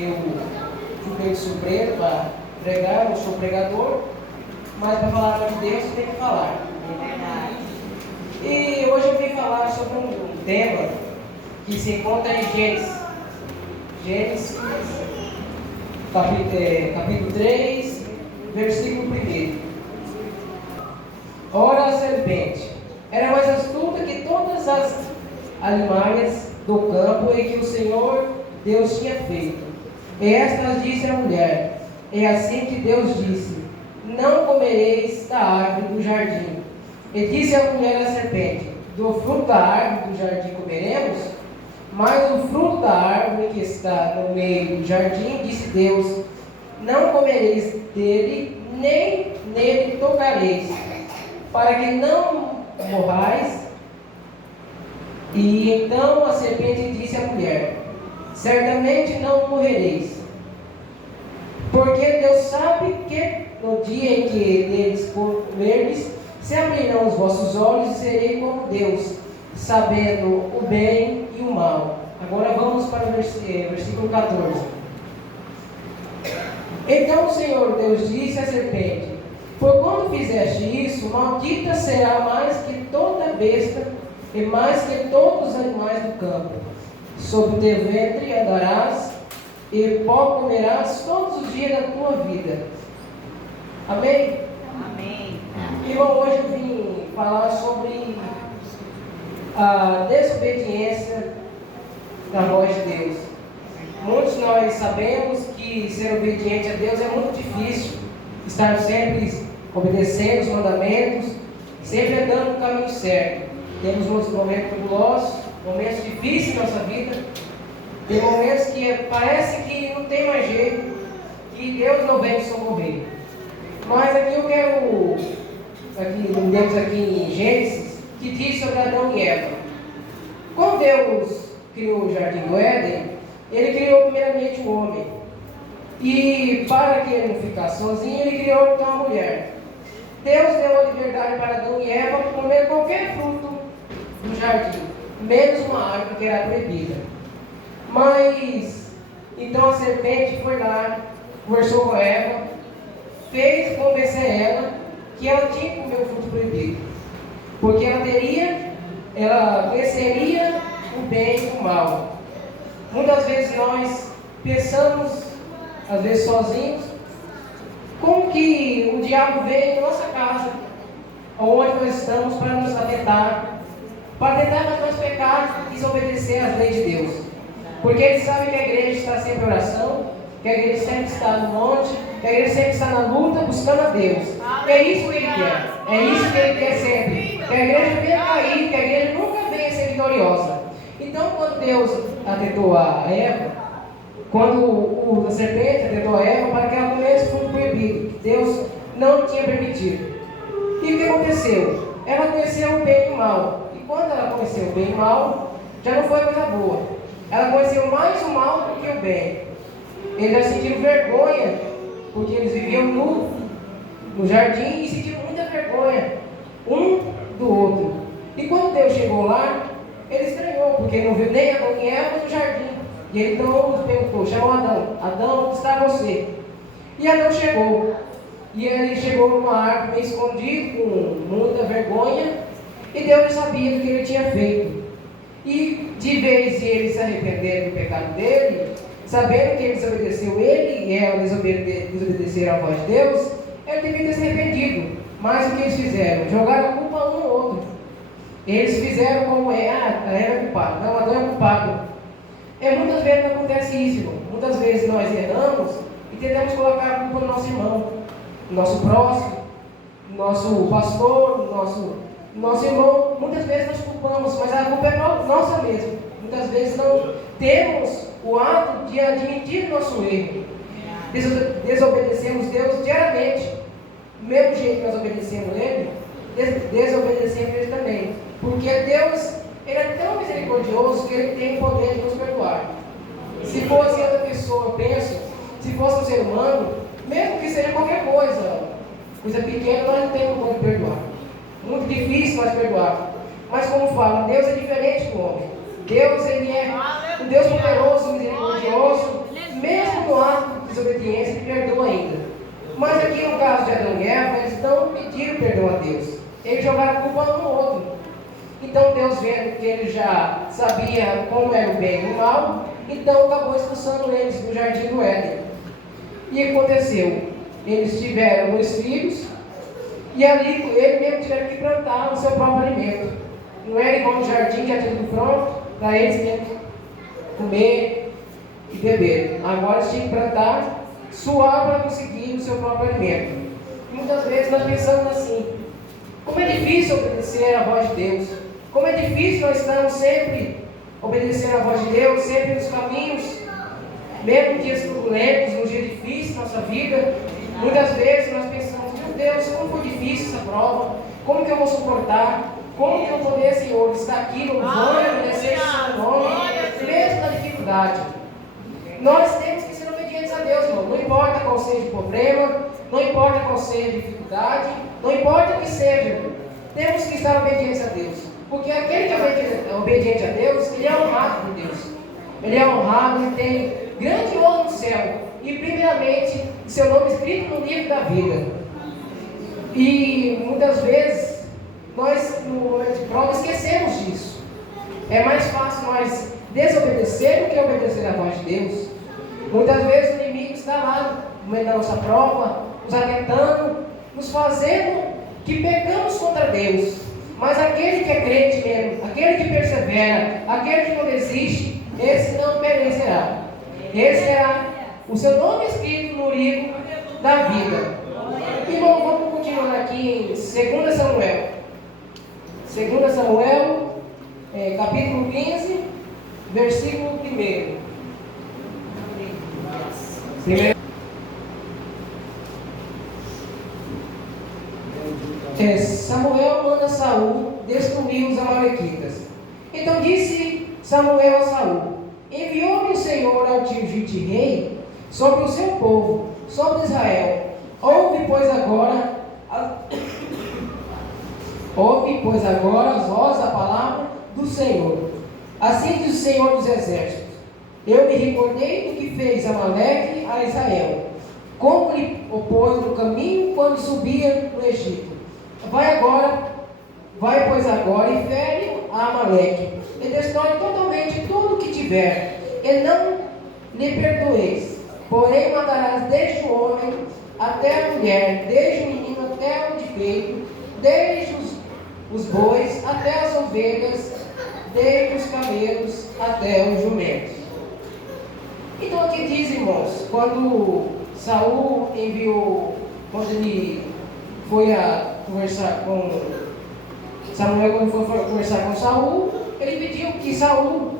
Eu fiquei de surpresa para pregar, eu sou pregador, mas para falar de Deus tem que falar. É verdade. E hoje eu vim falar sobre um tema que se encontra em Gênesis, capítulo 3, versículo 1. Ora, a serpente era mais astuta que todas as animais do campo em que o Senhor Deus tinha feito. E estas disse à mulher: é assim que Deus disse: não comereis da árvore do jardim. E disse a mulher à serpente: do fruto da árvore do jardim comeremos, mas o fruto da árvore que está no meio do jardim, disse Deus: não comereis dele, nem nele tocareis, para que não morrais. E então a serpente disse à mulher: certamente não morrereis, porque Deus sabe que no dia em que deles comerdes, se abrirão os vossos olhos e serei como Deus, sabendo o bem e o mal. Agora vamos para o versículo 14. Então o Senhor Deus disse à serpente: por quando fizeste isso, maldita será mais que toda besta e mais que todos os animais do campo. Sobre o teu ventre andarás e pó comerás todos os dias da tua vida. Amém? Amém. Irmão, hoje eu vim falar sobre a desobediência da voz de Deus. Muitos de nós sabemos que ser obediente a Deus é muito difícil. Estar sempre obedecendo os mandamentos, sempre andando no caminho certo. Temos muitos momentos tubulosos, momentos difíceis na nossa vida. Tem momentos que parece que não tem mais jeito, que Deus não vem socorrer. Mas aqui eu quero, temos aqui em Gênesis, que diz sobre Adão e Eva. Quando Deus criou o jardim do Éden, Ele criou primeiramente o homem. E para que ele não ficasse sozinho, Ele criou então a mulher. Deus deu a liberdade para Adão e Eva comer qualquer fruto do jardim, menos uma árvore que era proibida. Mas, então a serpente foi lá, conversou com Eva, fez convencer ela que ela tinha que comer o fruto proibido, porque ela conheceria o bem e o mal. Muitas vezes nós pensamos, às vezes sozinhos, como que o diabo vem em nossa casa, onde nós estamos, para nos afetar, para tentar fazer nós pecar e desobedecer às leis de Deus. Porque ele sabe que a igreja está sempre em oração, que a igreja sempre está no monte, que a igreja sempre está na luta, buscando a Deus. É isso que ele quer. É isso que ele quer sempre. Que a igreja venha cair, que a igreja nunca venha ser vitoriosa. Então, quando Deus atentou a Eva, quando a serpente atentou a Eva para que ela comesse o fruto proibido, que Deus não tinha permitido. E o que aconteceu? Ela conheceu o bem e o mal. E quando ela conheceu o bem e o mal, já não foi coisa boa. Ela conheceu mais o mal do que o bem. Eles já sentiram vergonha, porque eles viviam no jardim e sentiram muita vergonha um do outro. E quando Deus chegou lá, ele estranhou, porque não viu nem Adão nem Eva no jardim. E ele então perguntou, chamou Adão: Adão, onde está você? E Adão chegou. E ele chegou numa árvore meio escondido, com muita vergonha, e Deus sabia do que ele tinha feito. E de vez de ele se arrepender do pecado dele, sabendo que ele desobedeceu ele e ela desobedeceram a voz de Deus, ele devia ter se arrependido. Mas o que eles fizeram? Jogaram a culpa um no outro. Eles fizeram como ela é culpada. Não, Adão é culpado. Muitas vezes não acontece isso, irmão. Muitas vezes nós erramos e tentamos colocar a culpa no nosso irmão, no nosso próximo, no nosso pastor, no nosso irmão. Muitas vezes nós culpamos, mas a culpa é nossa mesmo. Muitas vezes não temos o ato de admitir o nosso erro. Desobedecemos Deus diariamente. Do mesmo jeito que nós obedecemos Ele, desobedecemos Ele também. Porque Deus, Ele é tão misericordioso que Ele tem o poder de nos perdoar. Se fosse outra pessoa, eu penso, se fosse um ser humano, mesmo que seja qualquer coisa pequena, nós não temos como perdoar. Muito difícil nós perdoar. Mas como fala, Deus é diferente do homem. Deus, Ele é um Deus poderoso, misericordioso. Mesmo desobediência, ele perdoa ainda. Mas aqui no caso de Adão e Eva, eles não pediram perdão a Deus. Eles jogaram a culpa um no outro. Então Deus, vendo que ele já sabia como era o bem e o mal, então acabou expulsando eles do jardim do Éden. E o que aconteceu? Eles tiveram 2 filhos, e ali ele mesmo tiveram que plantar o seu próprio alimento. Não era igual no jardim, que já tinha tudo pronto, para eles mesmo comer e beber. Agora eles tinham que plantar, suar para conseguir o seu próprio alimento. E muitas vezes nós pensamos assim: como é difícil obedecer à voz de Deus. Como é difícil nós estamos sempre obedecendo à voz de Deus, sempre nos caminhos, mesmo em dias turbulentos, num dia difícil da nossa vida. Muitas vezes nós pensamos: meu Deus, como foi difícil essa prova, como que eu vou suportar, como que eu vou poder, Senhor, estar aqui louvando, obedecer o seu nome, mesmo na dificuldade. Nós temos que ser obedientes a Deus, irmão. Não importa qual seja o problema, não importa qual seja a dificuldade, não importa o que seja, temos que estar obedientes a Deus. Porque aquele que é obediente a Deus, ele é honrado por Deus. Ele é honrado, ele tem grande honra no céu. E primeiramente, seu nome escrito no livro da vida. E muitas vezes, nós no momento de prova esquecemos disso. É mais fácil nós desobedecer do que obedecer à voz de Deus. Muitas vezes o inimigo está lá no meio da nossa prova, nos atentando, nos fazendo que pecamos contra Deus. Mas aquele que é crente mesmo, aquele que persevera, aquele que não desiste, esse não perecerá. Esse será o seu nome escrito no livro da vida. E vamos continuar aqui em 2 Samuel. 2 Samuel, capítulo 15, versículo 1. Samuel manda Saul destruir os amalequitas. Então disse Samuel a Saul: enviou-me o Senhor a ungir-te rei sobre o seu povo, sobre Israel. Ouve, pois agora vós a palavra do Senhor. Assim diz o Senhor dos Exércitos: eu me recordei do que fez Amaleque a Israel, como lhe opôs no caminho quando subia no Egito. Vai, pois agora e fere a Amaleque, e destrói totalmente tudo que tiver, e não lhe perdoeis. Porém matarás desde o homem até a mulher, desde o menino até o de peito, desde os bois até as ovelhas, desde os camelos até os jumentos. Então aqui diz, irmãos, quando Saul enviou, quando ele foi a conversar com Samuel, quando foi conversar com Saul, ele pediu que Saul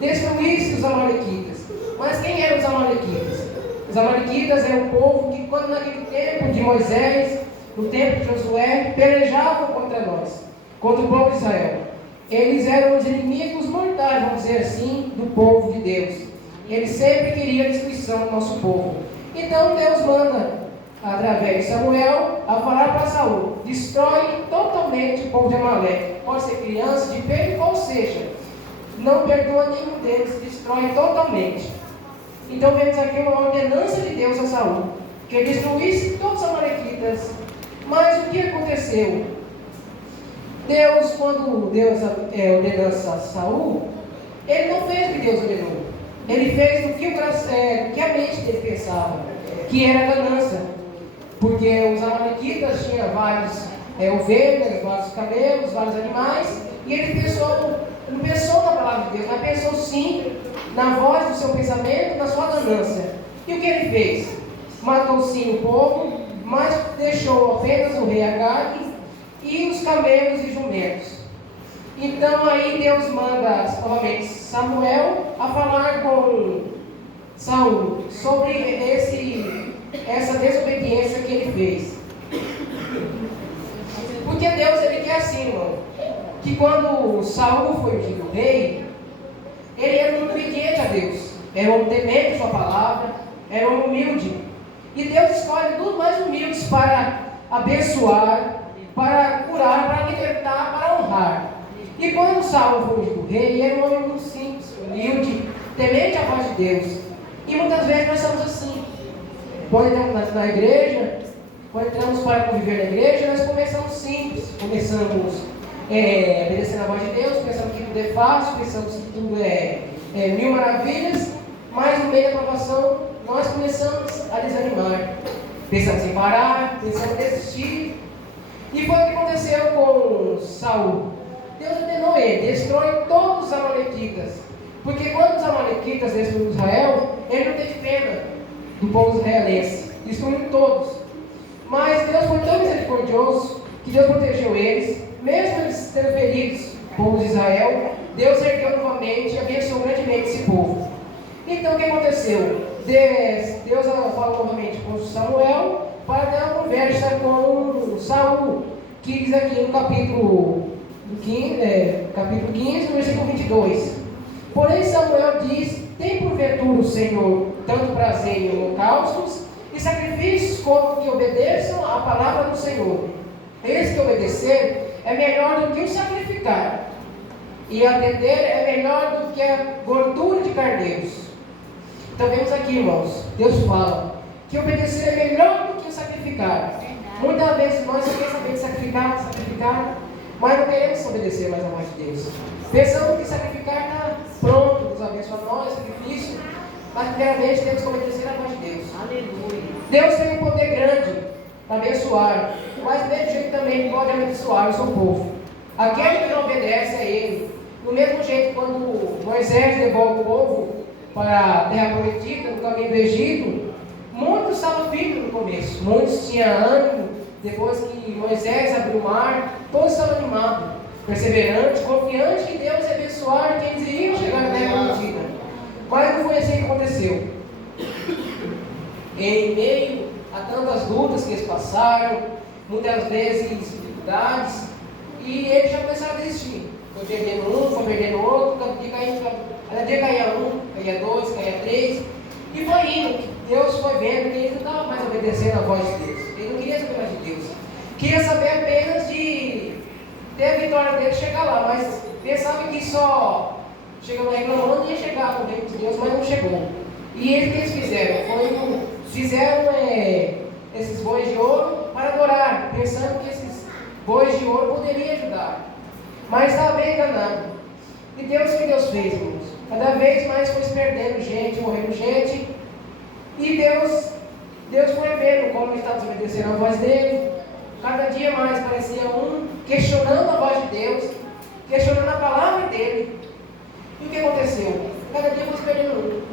destruísse os amalequitas. Mas quem eram os amalequitas? Os amalequitas eram um povo que, quando naquele tempo de Moisés, no tempo de Josué, pelejavam contra nós, contra o povo de Israel. Eles eram os inimigos mortais, vamos dizer assim, do povo de Deus. Eles sempre queriam a destruição do nosso povo. Então Deus manda, através de Samuel, a falar para Saul: destrói totalmente o povo de Amaleque. Pode ser criança, de peito, ou seja, não perdoa nenhum deles, destrói totalmente. Então vemos aqui uma ordenança de Deus a Saul, que destruísse todos os amalequitas. Mas o que aconteceu? Deus, quando Deus ordenança a Saul, ele não fez o que Deus ordenou. Ele fez o que a mente dele pensava, que era ganância. Porque os amalequitas tinham várias ovelhas, vários camelos, vários animais, e ele não pensou na palavra de Deus, mas pensou sim na voz do seu pensamento, na sua ganância. E o que ele fez? Matou sim o povo, mas deixou apenas o rei Agag e os camelos e jumentos. Então aí Deus manda novamente Samuel a falar com Saul sobre essa desobediência que ele fez. Porque Deus, ele quer assim, irmão, que quando Saul foi ungido rei, ele era muito obediente a Deus, era um temente à sua palavra, era um humilde. E Deus escolhe dos mais humildes para abençoar, para curar, para libertar, para honrar. E quando Saul foi ungido rei, ele era um homem muito simples, humilde, temente à voz de Deus. E muitas vezes nós somos assim. quando entramos na igreja, quando entramos para conviver na igreja, nós começamos simples. Começamos obedecendo a voz de Deus, pensamos que tudo é fácil, pensamos que tudo é mil maravilhas, mas no meio da provação nós começamos a desanimar. Pensamos em parar, pensamos em desistir. E foi o que aconteceu com Saul. Deus ordenou ele, destrói todos os amalequitas. Porque quando os amalequitas destruíram Israel, ele não teve pena do povo israelense, destruiu todos. Mas Deus foi tão misericordioso que Deus protegeu eles, mesmo eles tendo feridos o povo de Israel. Deus ergueu novamente e abençoou grandemente esse povo. Então o que aconteceu? Deus falou novamente com Samuel para ter uma conversa com Saul, que diz aqui no capítulo 15, no versículo 22. Porém Samuel diz: tem porventura o Senhor tanto prazer em holocaustos e sacrifícios como que obedeçam à palavra do Senhor? Esse que obedecer é melhor do que o sacrificar, e atender é melhor do que a gordura de carneiros. Então vemos aqui, irmãos, Deus fala que obedecer é melhor do que o sacrificar. Muitas vezes nós só queremos saber de sacrificar, mas não queremos obedecer mais a voz de Deus. Pensamos que sacrificar está pronto, Deus abençoa nós, sacrifício, mas primeiramente temos que obedecer a voz de Deus. Aleluia. Deus tem um poder grande para abençoar, mas do mesmo jeito também pode abençoar o seu povo. Aquele que não obedece a Ele. Do mesmo jeito, quando Moisés levou o povo para a terra prometida, no caminho do Egito, muitos estavam firmes no começo, muitos tinham ânimo. Depois que Moisés abriu o mar, todos estavam animados, perseverantes, confiantes que Deus ia abençoar, que eles iriam chegar na terra prometida. Mas não foi assim que aconteceu. Em meio a tantas lutas que eles passaram, muitas vezes dificuldades, e eles já começaram a desistir. Foi perdendo um, foi perdendo outro, cada dia caía um, caía dois, caía três, e foi indo. Deus foi vendo que eles não estavam mais obedecendo a voz de Deus. Ele não queria saber mais de Deus. Queria saber apenas de ter a vitória dele chegar lá, mas pensava que só chegando reclamando ia chegar no reino de Deus, mas não chegou. E eles, o que eles fizeram? Fizeram esses bois de ouro para adorar, pensando que esses bois de ouro poderiam ajudar. Mas estava bem enganado. E Deus, o que Deus fez, irmãos? Cada vez mais foi se perdendo gente, morrendo gente. E Deus foi vendo como ele estava desobedecendo a voz dele. Cada dia mais parecia um questionando a voz de Deus, questionando a palavra dele. E o que aconteceu? Cada dia foi se perdendo um.